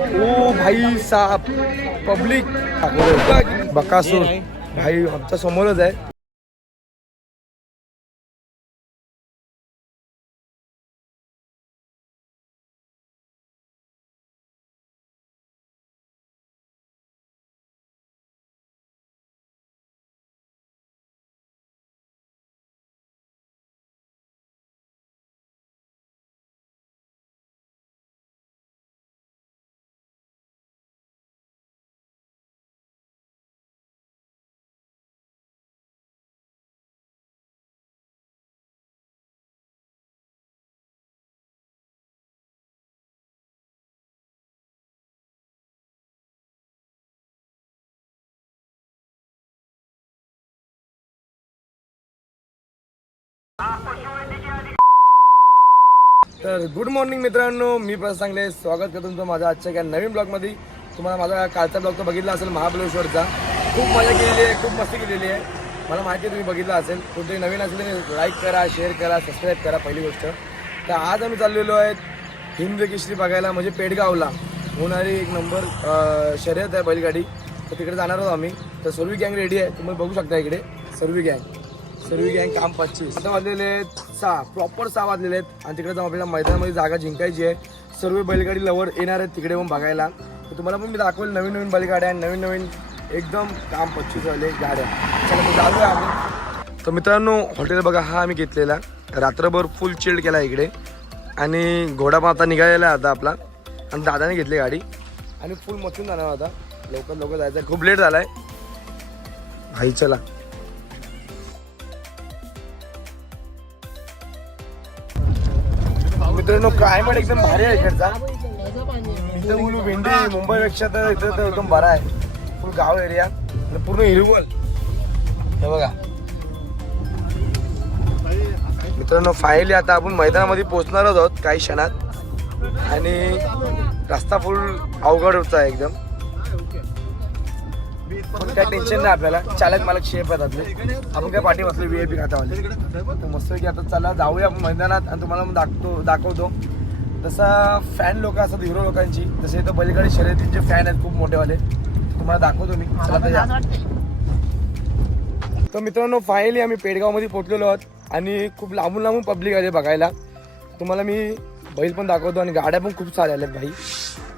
ओ भाई साहब पब्लिक बकासूर भाई आमच्या समोरच आहे. तर गुड मॉर्निंग मित्रांनो, मी पण चांगले स्वागत करतो तुमचं माझ्या आजच्या एका नवीन ब्लॉगमध्ये. तुम्हाला माझा कालचा ब्लॉग तर बघितला असेल महाबळेश्वरचा. खूप मजा केलेली आहे, खूप मस्ती केलेली आहे. मला माहिती आहे तुम्ही बघितला असेल. कोणतरी नवीन असेल तर लाईक करा, शेअर करा, सबस्क्राईब करा पहिली गोष्ट. तर आज आम्ही चाललेलो आहे हिंद केसरी बघायला, म्हणजे पेडगावला होणारी एक नंबर शर्यत आहे बैलगाडी. तर तिकडे जाणार आहोत आम्ही. तर सर्व गँग रेडी आहे, तुम्ही बघू शकता इकडे सर्व गँग काम 25. आता वाजलेले आहेत 6, प्रॉपर 6 वाजलेले आहेत. आणि तिकडे जाऊन आपल्याला मैदानामध्ये जागा जिंकायची आहे. सर्व बैलगाडी लवर येणार आहेत तिकडे पण बघायला. तर तुम्हाला पण मी दाखवेल नवीन नवीन बैलगाड्या, नवीन एकदम काम 25 वाले गाड्या. चला चालू आहे आपण. तर मित्रांनो हॉटेल बघा, हा आम्ही घेतलेला रात्रभर फुल चिल्ड केला इकडे. आणि घोडा पण आता निघालेला आहे आता आपला. आणि दादाने घेतली गाडी आणि फुल मचून जाणार होता. लवकर जायचं, खूप लेट झालाय भाई. चला मित्रांनो, क्लायमेट एकदम भारी आहे इकडचा. इथं उलू भेंडी मुंबईपेक्षा तर इथं तर एकदम बरा आहे. फुल गाव एरिया आणि पूर्ण हिरवळ. हे बघा मित्रांनो, फायनली आता आपण मैदानामध्ये पोहोचणारच आहोत काही क्षणात. आणि रस्ता फुल अवघड होता एकदम. पण काय टेन्शन नाही आपल्याला. चालक मालक शेफ आहेत आपले. आपण काय पाठी बसलो VIP खातावाले. तर मस्त की आता चला जाऊया आपण मैदानात. आणि तुम्हाला मग दाखवतो तसा फॅन लोक असतात हिरो लोकांची. जसे इथं बैलगाडी शर्यतींचे फॅन आहेत खूप मोठेवाले. तुम्हाला दाखवतो मी. तर मित्रांनो फायनली आम्ही पेडगावमध्ये पोहोचलेलो आहोत. आणि खूप लांबून पब्लिक आले बघायला. तुम्हाला मी बैल पण दाखवतो आणि गाड्या पण खूप साऱ्या आल्यात भाई.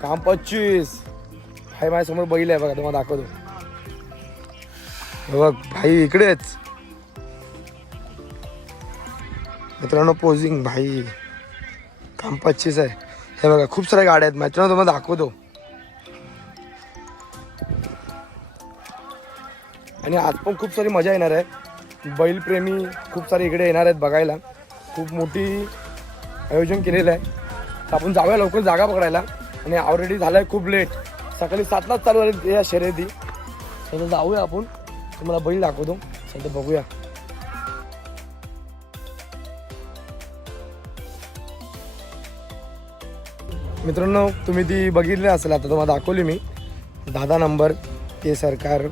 काम 25 भाई. माझ्यासमोर बैल आहे बघा, तुम्हाला दाखवतो. बघ भाई इकडेच मित्रांनो पोझिंग भाई. काम 25 आहे. हे बघा खूप साऱ्या गाड्या आहेत. मित्रांनो तुम्हाला दाखवतो. आणि आज पण खूप सारी मजा येणार आहे. बैलप्रेमी खूप सारे इकडे येणार आहेत बघायला. खूप मोठी आयोजन केलेलं आहे. तर आपण जाऊया लवकर जागा पकडायला. आणि ऑलरेडी झालं आहे खूप लेट. सकाळी 7लाच चालू झाली या शर्यती. तर जाऊया आपण. तुम्हाला बैल दाखवतो. सध्या बघूया. मित्रांनो तुम्ही ती बघितली असेल, आता तुम्हाला दाखवली मी. दादा नंबर ते सरकार,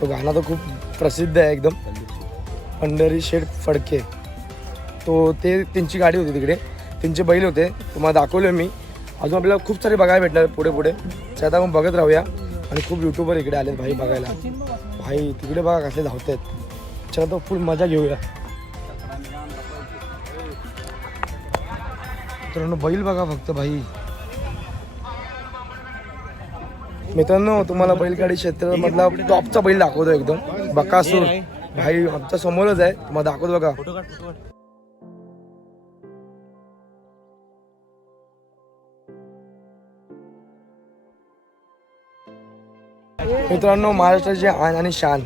तो गाणं तर खूप प्रसिद्ध आहे एकदम. पंढरी शेठ फडके, तो ते त्यांची गाडी होती तिकडे, त्यांचे बैल होते. तुम्हाला दाखवले मी. अजून आपल्याला खूप सारे बघायला भेटणार पुढे. आता आपण बघत राहूया. आणि खूप युट्यूबर इकडे आलेत भाई बघायला. भाई तिकडे बघा कसले धावत आहेत. चला तो फुल मजा घेऊया. मित्रांनो बैल बघा फक्त भाई. मित्रांनो तुम्हाला बैलगाडी क्षेत्रामधला टॉपचा बैल दाखवतो एकदम. बकासूर भाई आमच्या समोरच आहे. तुम्हाला दाखवतो बघा. मित्रांनो महाराष्ट्राची आन आणि शान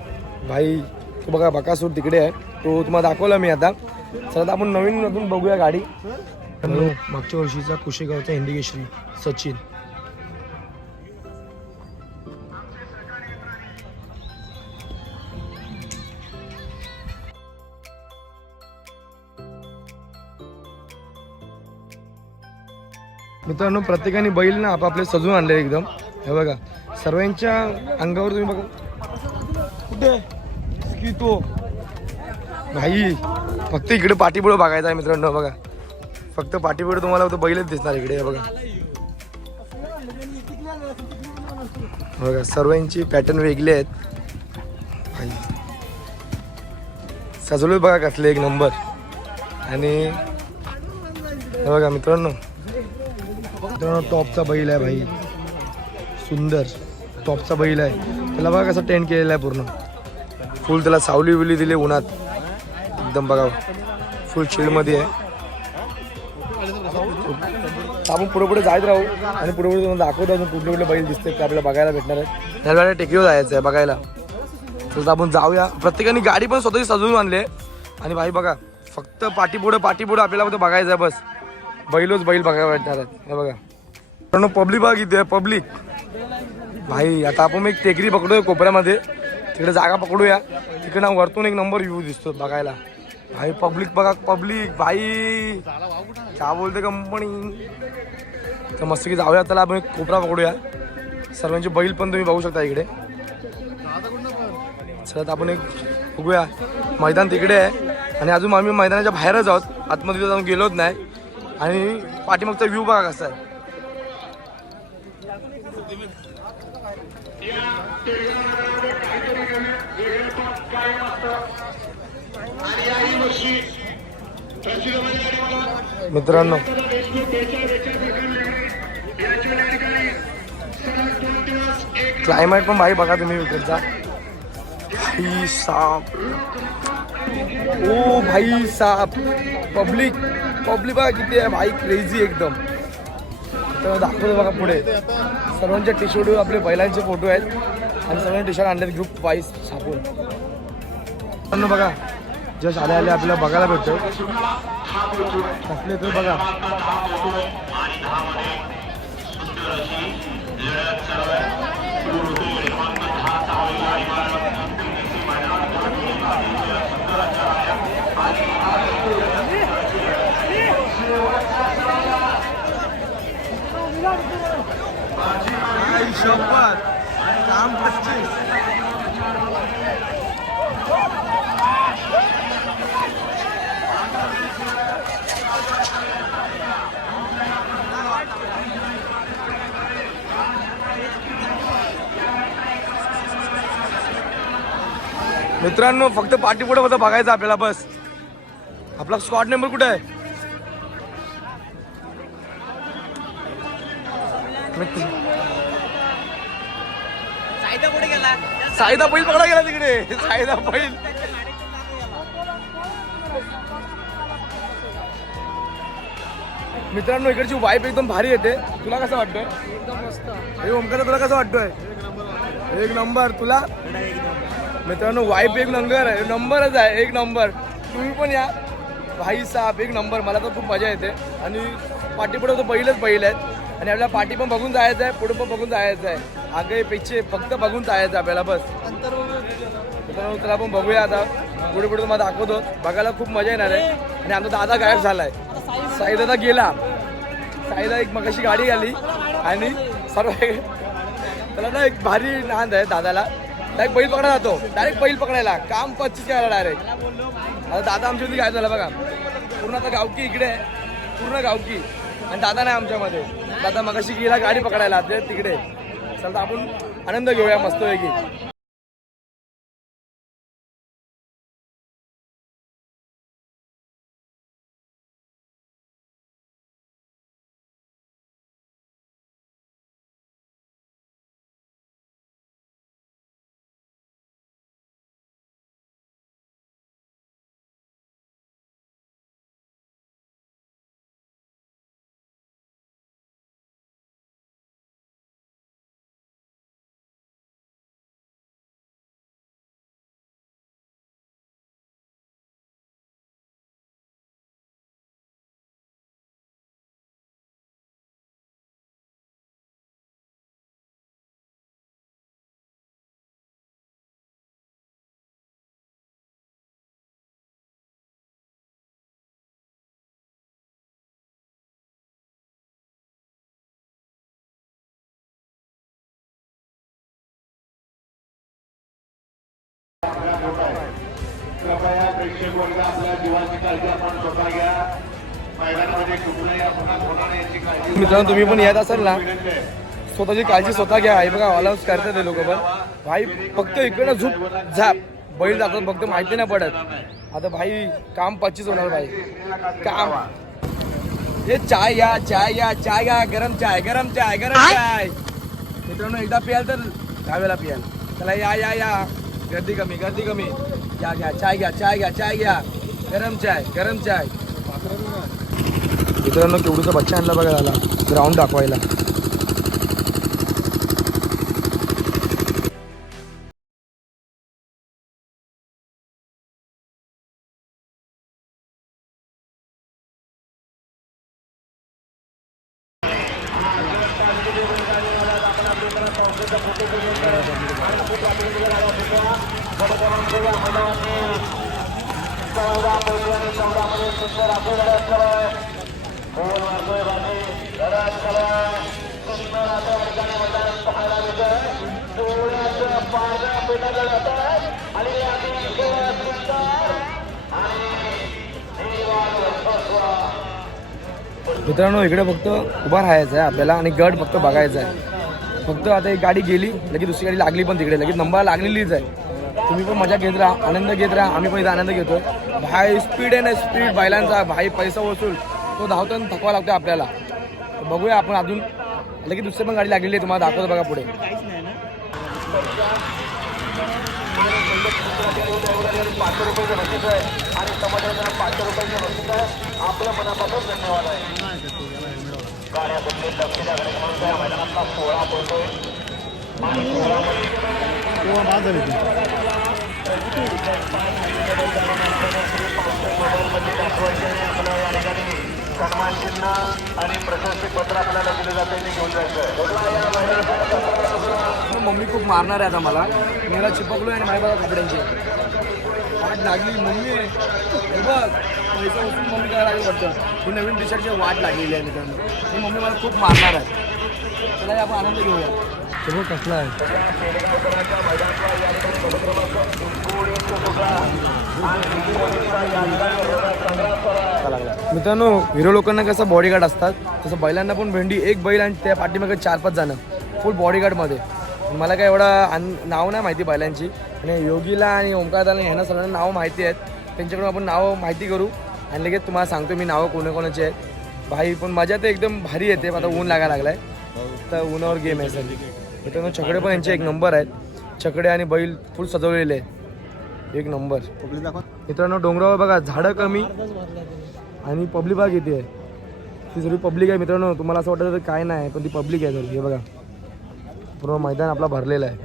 भाई, तो बघा बकासूर तिकडे आहे. तो तुम्हाला दाखवला मी आता. चला आपण नवीन बघूया गाडी. मागच्या वर्षीचा कुशेगावचा हिंदी केसरी सचिन. मित्रांनो प्रत्येकाने बैल ना आपापले सजून आणले एकदम. हे बघा सर्वांच्या अंगावर तुम्ही बघा कुठे की तो भाई. फक्त इकडे पाठीपुढे बघायचा आहे मित्रांनो. बघा फक्त पाठीपुढे तुम्हाला तो बैलच दिसणार इकडे. हे बघा बघा सर्वांची पॅटर्न वेगळे आहेत. सजवले बघा कसले एक नंबर. आणि हे बघा मित्रांनो टॉपचा बैल आहे भाई, सुंदर टॉपचा बैल आहे. त्याला बघा कसं टेंट केलेला आहे पूर्ण. फुल त्याला सावली विली दिली उन्हात एकदम. बघा फुल शिल्डमध्ये आहे. आपण पुढे पुढे जायत राहू आणि पुढे पुढे दाखवतो अजून कुठले कुठले बैल दिसते ते आपल्याला बघायला भेटणार आहे. त्याला टेकडीवर जायचं आहे बघायला. तर आपण जाऊया. प्रत्येकाने गाडी पण स्वतःची सजवून आणले. आणि भाई बघा फक्त पाठीपुढे आपल्याला फक्त बघायचं आहे बस. बैलच बैल बघायला भेटणार आहेत. हे बघा पब्लिक बघा किती आहे पब्लिक भाई. आता आपण एक टेकडी पकडूया कोपऱ्यामध्ये, तिकडे जागा पकडूया. तिकडे वरतून एक नंबर व्ह्यू दिसतो बघायला भाई. पब्लिक बघा पब्लिक भाई, क्या बोलते कंपनी. तर मस्त की जाऊया. त्याला आपण एक कोपरा पकडूया. सर्वांचे बैल पण तुम्ही बघू शकता इकडे. चला आपण एक बघूया. मैदान तिकडे आहे आणि अजून आम्ही मैदानाच्या बाहेरच आहोत, आतमध्ये जाऊन गेलोच नाही. आणि पाठीमागचा व्ह्यू बघा कसा आहे. मित्रांनो क्लायमेट पण भाई बघा तुम्ही इकडचा. भाई साप, ओ भाई साप. पब्लिक बघा किती आहे भाई, क्रेझी एकदम. तर दाखवतो बघा पुढे सर्वांच्या टी शर्ट आपले बैलांचे फोटो आहेत आणि सर्वांनी टी शर्ट आणले ग्रुप वाईज छापून. बघा जस्ट आले आपल्याला बघायला भेटतो कसले तर बघा. काम 25. मित्रांनो फक्त पाठी पुढे होतं बघायचं आपल्याला बस. आपला स्क्वॉड नंबर कुठे आहे. साईदा बैल पकडा गेला तिकडे. साईदा बैल मित्रांनो इकडची वाईफ एकदम भारी येते. तुला कसं वाटतंय. एकदम मस्त. हे ओमकार तुला कसं वाटतोय. एक नंबर. तुला मित्रांनो वाईफ एक नंबरच आहे. एक नंबर. तुम्ही पण या भाई साहेब एक नंबर. मला तर खूप मजा येते. आणि पाठीपुढे तो बैलच आहेत आणि आपल्याला पाठी पण बघून जायचं आहे, पुढे पण बघून जायचं आहे. आगे पेचे फक्त बघून जायचं आपल्याला बस. मित्रांनो त्याला आपण बघूया आता. पुढे तुम्हाला दाखवतो. बघायला खूप मजा येणार आहे. आणि आमचा दादा गायब झालाय. साई दादा गेला. साईदा एक मगाशी गाडी आली आणि सर्व त्याला ना एक भारी नांद आहे दादाला. डायरेक्ट बैल पकडायला जातो. डायरेक्ट बैल पकडायला काम 25 करायला डायरेक्ट. आता दादा आमच्यामध्ये काय झालं बघा. पूर्ण आता गावकी इकडे आहे. पूर्ण गावकी आणि दादा नाही आमच्यामध्ये. दादा मगाशी गेला गाडी पकडायला तिकडे. चल आपण आनंद घेऊया मस्तपैकी. मित्रांनो तुम्ही पण येत असाल ना स्वतःची काळजी स्वतः घ्या. हे बघा अलाउन्स करतात ते लोक पण. भाई फक्त इकडनं झूप झाप बैल जातात फक्त माहिती नाही पडत. आता भाई काम 25 होणार भाई काम. हे चाय या चाय या चाय या गरम चाय गरम चाय गरम चाय. मित्रांनो एकदा पियाल तर 10 वेळा पियाल. चला या या या गर्दी कमी गर्दी कमी. या घ्या चाय घ्या चाय घ्या चाय घ्या गरम चाय गरम चाय. मित्रांनो केवढूचा बच्चा आणला बघा झाला ग्राउंड दाखवायला. मित्रांनो इकडे फक्त उभा राहायचं आहे आपल्याला आणि गड फक्त बघायचा आहे. फक्त आता एक गाडी गेली लगेच दुसरी गाडी लागली पण तिकडे लगेच नंबर लागलेलीच आहे. तुम्ही पण मजा घेत राहा आनंद घेत राहा. आम्ही पण इथं आनंद घेतो. भाई स्पीड आहे ना स्पीड बैलांचा भाई पैसा वसूल तो धावतो थकवा लागतो आपल्याला. बघूया आपण अजून लगेच दुसरी पण गाडी लागलेली आहे तुम्हाला दाखवतो बघा पुढे. आणि समाजाला 500 रुपयाचे बक्षीस आहे. आपलं मनापासून धन्यवाद आहे. गाड्या कुठले लक्ष द्याकडे म्हणून मैदानातला 16 पडतोय आणि 16 सन्मान चिन्ह आणि प्रशस्ती पत्र आपल्याला दिले जाते ते घेऊन जायचं. मम्मी खूप मारणार आहे आता मला. मला चिपकलो आणि माझ्या बघा कपड्यांची वाट लागली. मम्मी बघ पैसा वसून मम्मी काय लागली वाटतं. ही नवीन टी शर्टची वाट लागलेली आहे मित्रांनो. ही मम्मी मला खूप मारणार आहे. त्याला आपण आनंद घेऊया. सगळं कसला आहे मित्रांनो. हिरो लोकांना कसं बॉडीगार्ड असतात तसं बैलांना पण भेंडी एक बैल आणि त्या पाठीमागे 4-5 जण फुल बॉडीगार्डमध्ये. मला काय एवढा नाव नाही माहिती बैलांची. आणि योगीला आणि ओमकारदाला ह्यांना सगळ्यांना नावं माहिती आहेत. त्यांच्याकडून आपण नावं माहिती करू आणि लगेच तुम्हाला सांगतो मी नावं कोणाकोणाची आहेत. भाई पण मजा तर एकदम भारी येते. आता ऊन लागायला लागलाय तर उन्हावर गेम आहे सर. मित्रांनो छकडे पण यांचे एक नंबर आहेत. छकडे आणि बैल फुल सजवलेले आहेत एक नंबर. मित्रांनो डोंगरावर बघा झाडं कमी आणि पब्लिक बघा किती आहे. ती सगळी पब्लिक आहे मित्रांनो. तुम्हाला असं वाटतं तर काय नाही पण ती पब्लिक आहे. हे बघा पूर्ण मैदान आपला भरलेला आहे.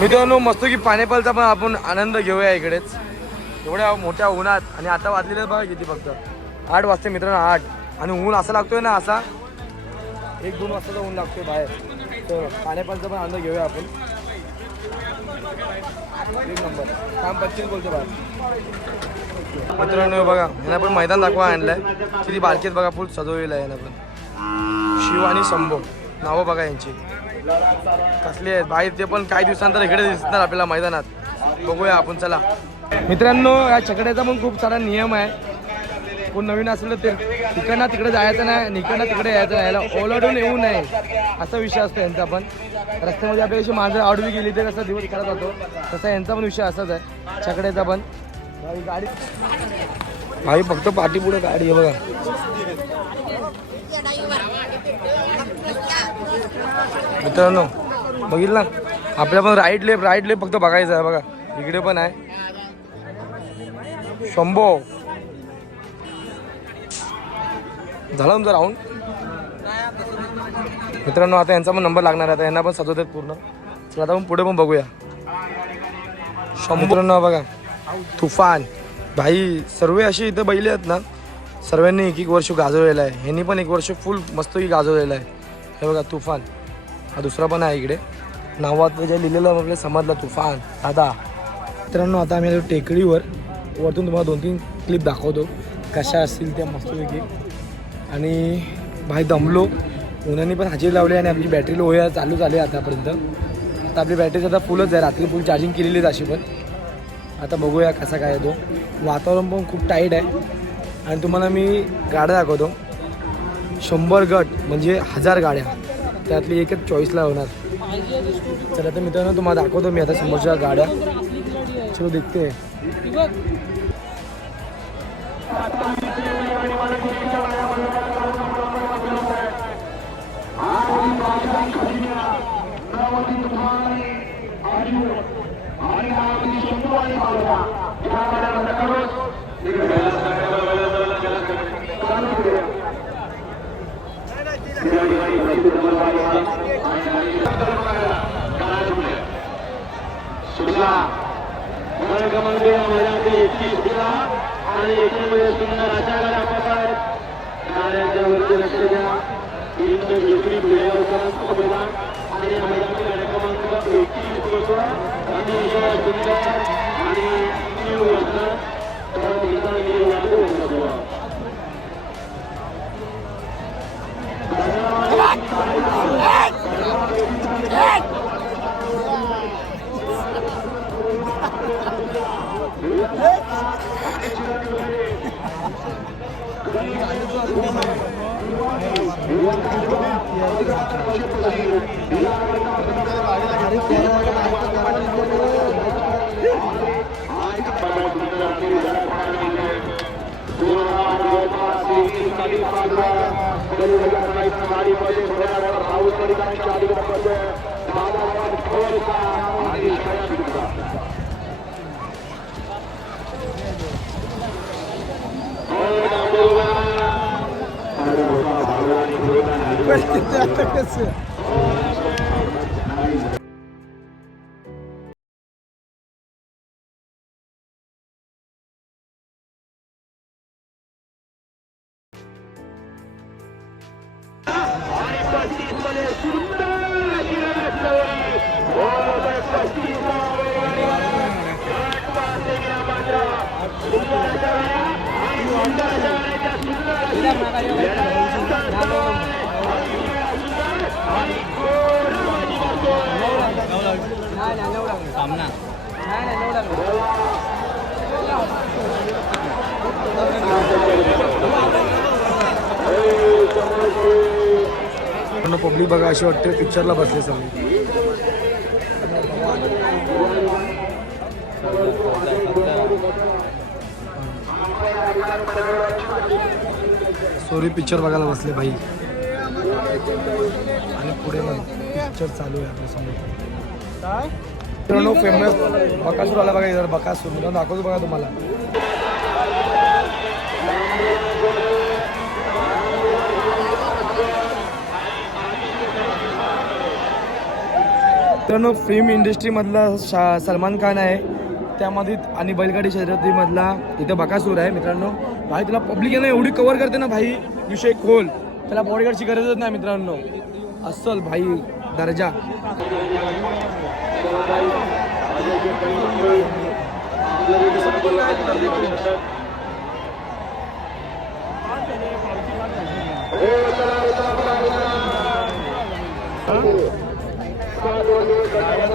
मित्रांनो मस्त की पाण्यापालचा पण आपण आनंद घेऊया इकडेच एवढ्या मोठ्या उन्हात. आणि आता वाजलेलं बघा किती फक्त 8 वाजता मित्रांनो 8. आणि ऊन असा लागतोय ना असा 1-2 वाजताचा ऊन लागतोय बाहेर. तर पाण्यापालचा पण आनंद घेऊया आपण. एक नंबर काम 25 बोलतो बाहेर. मित्रांनो बघा यांना पण मैदान दाखवा आणलंय. किती बारकेत बघा फुल सजवलेलं आहे यांना पण. शिव आणि शंभो नावं बघा यांची कसली आहेत बाहेर. ते पण काही दिवसानंतर इकडे दिसणार आपल्याला मैदानात. बघूया आपण चला. मित्रांनो या छकड्याचा पण खूप सारा नियम आहे. कोण नवीन असलं तर तिकडनं तिकडे जायचं नाही इकडनं तिकडे यायचं नाही. याला ओलाडून येऊ नये असा विषय असतो यांचा पण. रस्त्यामध्ये आपल्याशी मांजर आडवी गेली तर कसा दिवस करत जातो तसा यांचा पण विषय असाच आहे छकड्याचा पण. गाडी भाई फक्त पाठी पुढे गाडी आहे बघा. मित्रांनो बघितलं ना आपल्या पण राईट लेफ्ट फक्त बघायचं आहे बघा. इकडे पण आहे शंभो. झाला तुमचा राऊंड मित्रांनो. आता यांचा पण नंबर लागणार आहे. आता यांना पण सजवतात पूर्ण. चला आता आपण पुढे पण बघूया. मित्रांनो बघा तुफान भाई. सर्व अशी इथं बैले आहेत ना सर्वांनी 1-1 वर्ष गाजवलेलं आहे. ह्यांनी पण 1 वर्ष फुल मस्तही गाजवलेलं आहे. हे बघा तुफान. हा दुसरा पण आहे इकडे नावात जे लिहिलेलं आपल्याला समजलं तुफान दादा. मित्रांनो आता आम्ही टेकडीवर वरतून तुम्हाला 2-3 क्लिप दाखवतो कशा असतील त्या मस्तपैकी. आणि भाई दमलो उन्हाने पण हजेरी लावली आणि आमची बॅटरी लो आहे चालू झाली आतापर्यंत. आता आपली बॅटरी आता फुलच आहे, रात्री फुल चार्जिंग केलेलीच अशी. पण आता बघूया कसा काय येतो. वातावरण पण खूप टाईट आहे आणि तुम्हाला मी गाड्या दाखवतो. 100 गट म्हणजे 1000 गाड्या, त्यातली एकच चॉईसला होणार. चला तर मित्रांनो तुम्हाला दाखवतो मी आता समोरच्या गाड्या. चलो देखते. आणि याच्यामध्ये सुंदर अशा गाड्या आपण गाड्यांच्या वरती लक्ष द्या. आणि मैदानी गाड्या क्रमांक 31 अतिशय सुंदर आणि पब्लिक बघा अशी वाटते पिक्चरला बसले सगळे. सोरी पिक्चर बघायला बसले भाई. आणि पुढे मग पिक्चर चालू आहे आपल्या समोर. मित्रांनो फेमस बकासूर आला बघा. इधर बकासूर मित्रांनो दाखवतो बघा तुम्हाला. मित्रांनो फिल्म इंडस्ट्रीमधला सलमान खान आहे त्यामध्ये आणि बैलगाडी शर्यतीमधला इथं बकासूर आहे. मित्रांनो भाई तुला पब्लिक आहे ना एवढी कव्हर करते ना भाई, विषय खोल. त्याला बॉडीगार्डची गरजच नाही मित्रांनो. अस्सल भाई दर्जा.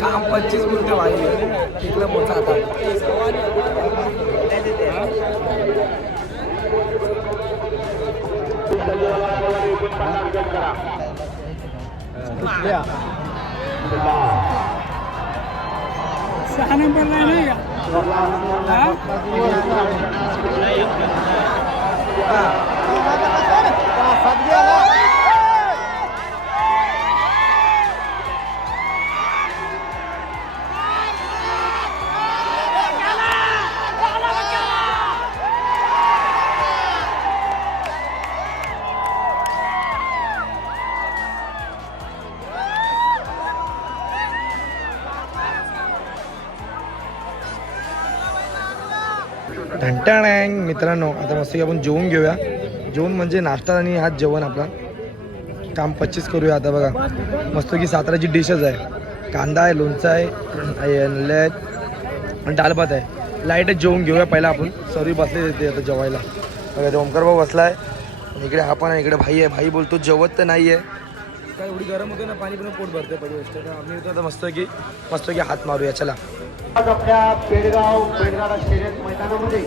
काम 25 मिनिटं भाई इकडं मोठा आता. सहा नंबर नाही घंटाळ्यांग. मित्रांनो आता मस्त आपण जेवून घेऊया. जेवण म्हणजे नाश्ता आणि हाच जेवण आपला. काम 25 करूया आता बघा. मस्त की साताराची डिशच आहे. कांदा आहे, लोणचं आहे आणि डाळ भात आहे. लाईटच जेवून घेऊया पहिला आपण. सर्व बसले येते आता जेवायला. बघा ओमकार भाऊ बसलाय. इकडे हा पण आहे, इकडे भाई आहे. भाई बोलतो जेवत तर नाही आहे काय एवढी गरम होते ना पाणी पण पोट भरते पहिली गोष्ट तर आम्ही इथं आता मस्त की हात मारूया चला. आज आपल्या बेडगाडा शर्यत मैदानामध्ये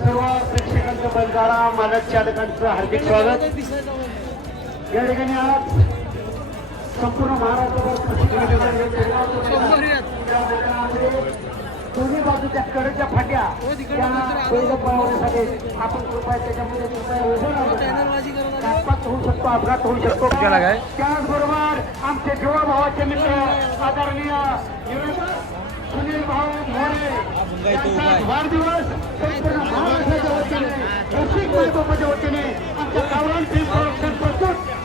सर्व प्रेक्षकांचं बैलगाडा मालक चालकांचं हार्दिक स्वागत. या ठिकाणी आज संपूर्ण महाराष्ट्रात दोन्ही बाजूच्या कडच्या फाट्या या बैल पळवण्यासाठी आपण कृपया त्याच्यामध्ये होऊ शकतो, अपघात होऊ शकतो. त्याचबरोबर आमचे जीवा भावाचे मित्र आदरणीय सुनील भाऊ मोरे यांचा वाढदिवस संपूर्ण महाराष्ट्राच्या वतीने रसिक कुटुंबाच्या वतीने आमच्या गावरान फिल्म प्रोडक्शन प्रस्तुत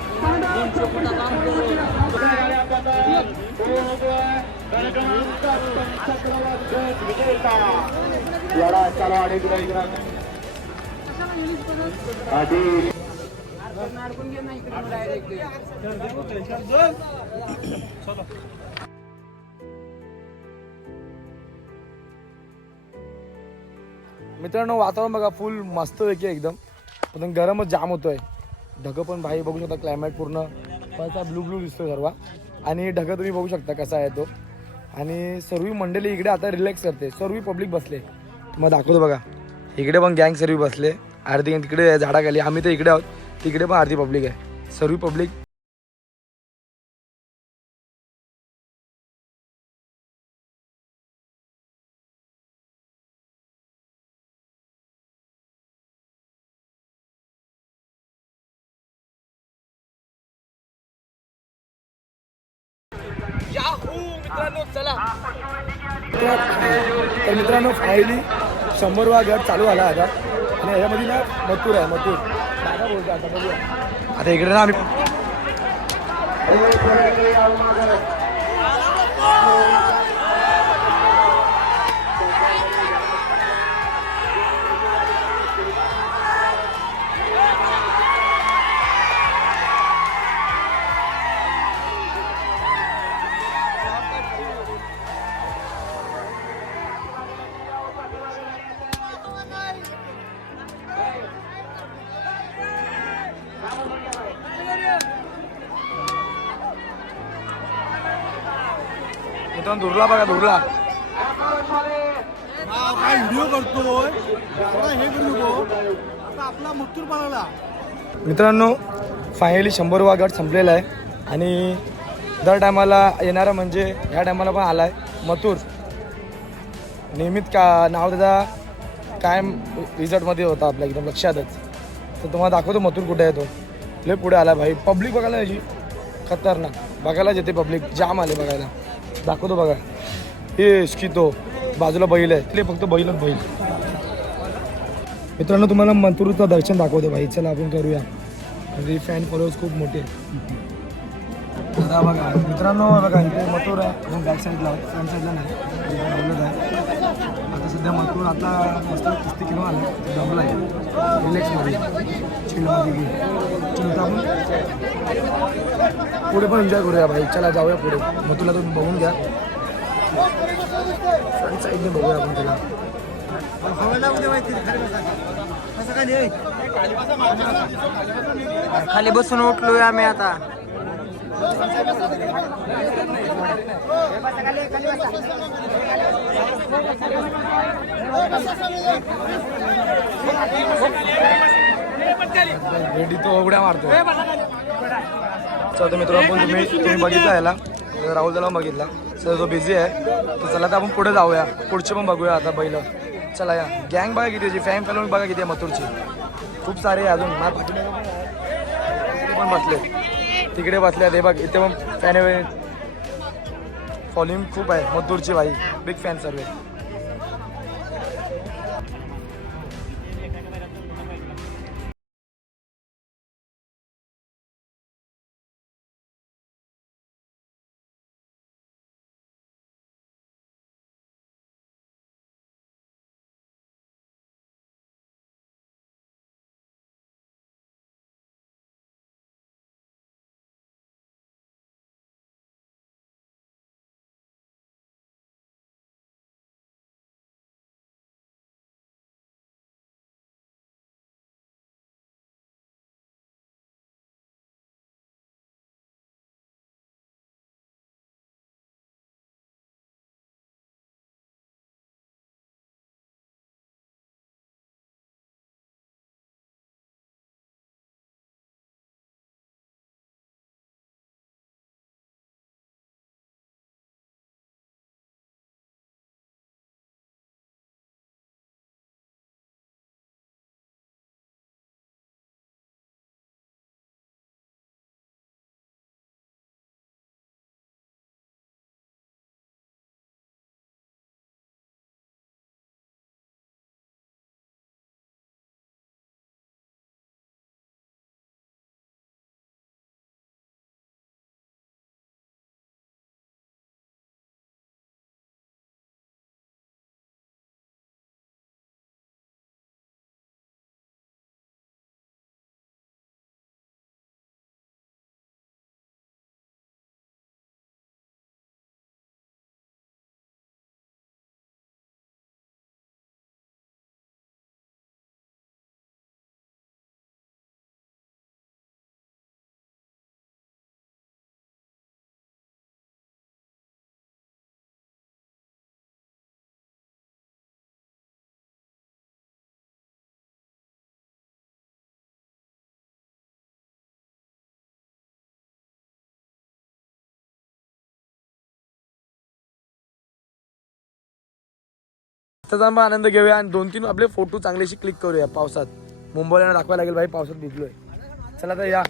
मित्रांनो वातावरण बघा फुल मस्त पैकी एकदम पण गरमच जाम होतोय. ढगं पण भाई बघू शकता क्लायमेट पूर्ण ब्लू दिसतोय सर्व आणि ढगं तुम्ही बघू शकता कसा आहे तो. आणि सर्व मंडळी इकडे आता रिलॅक्स करते, सर्व पब्लिक बसले. मग दाखवतो बघा इकडे पण गँग सर्व बसले अर्धी तिकडे झाडाखाली, आम्ही तर इकडे आहोत, तिकडे पण अर्धी पब्लिक आहे. सर्व पब्लिक चला. तर मित्रांनो फायनली 100वा गट चालू झाला आता आणि ह्याच्यामध्ये ना मथुर आहे. मथुर दादा बोलतो आता बघूया. आता इकडे ना आम्ही मित्रांनो दुर्ला बघा दुर्ला काय व्हिडिओ करतोय हे करू आता आपला मथुर पळाला. मित्रांनो फायनली 100वा गट संपलेला आहे आणि दर टायमाला येणारा म्हणजे ह्या टायमाला पण आला आहे मथुर. नियमित का नाव त्याचा कायम रिझल्टमध्ये होता आपल्या एकदम लक्षातच. तर तुम्हाला दाखवतो मथुर कुठे आहे तो. लय पुढे आला भाई, पब्लिक बघायला याची खतरनाक बघायलाच येते, पब्लिक जाम आले बघायला. दाखवतो बघा हे शितो बाजूला बैल आहे तिथे फक्त बैलच बैल. मित्रांनो तुम्हाला मथुरचं दर्शन दाखवतो भाई, चला आपण करूया. म्हणजे फॅन फॉलोअर्स खूप मोठे आता बघा. मित्रांनो बघा इथे मथुर आहे बॅक साईडला, फ्रंट साईडला नाही बोलत आहे. आता सध्या मथुर आता मस्त कुस्ती किलो आला दमला आहे रिलॅक्समध्ये चिलमध्ये चिलता आपण पुढे पण एन्जॉय करूया भाई. चला जाऊया पुढे. मथुरला तुम्ही बघून घ्या फ्रंट साईडने बघूया आपण त्याला. खाली बसून उठलोय आम्ही आता. रेडी तो उड्या मारतो. चला मित्रांनो पण तुम्ही बघितला याला राहुल दाला बघितला सर जो बिझी आहे. तर चला तर आपण पुढे जाऊया, पुढचे पण बघूया आता बैल. चला या गँग बघा किती, फॅन फॅन बघा किती आहे मथुरची. खूप सारे अजून पण बसले तिकडे बसले हे बघ इथे पण फॅन फॉलोइंग खूप आहे मथुरची भाई, बिग फॅन सर्व. त्याचा आम्ही आनंद घेऊया आणि 2-3 आपले फोटो चांगलेशी क्लिक करूया पावसात. मुंबईला दाखवायला लागेल भाई पावसात भिजलोय. चला तर या.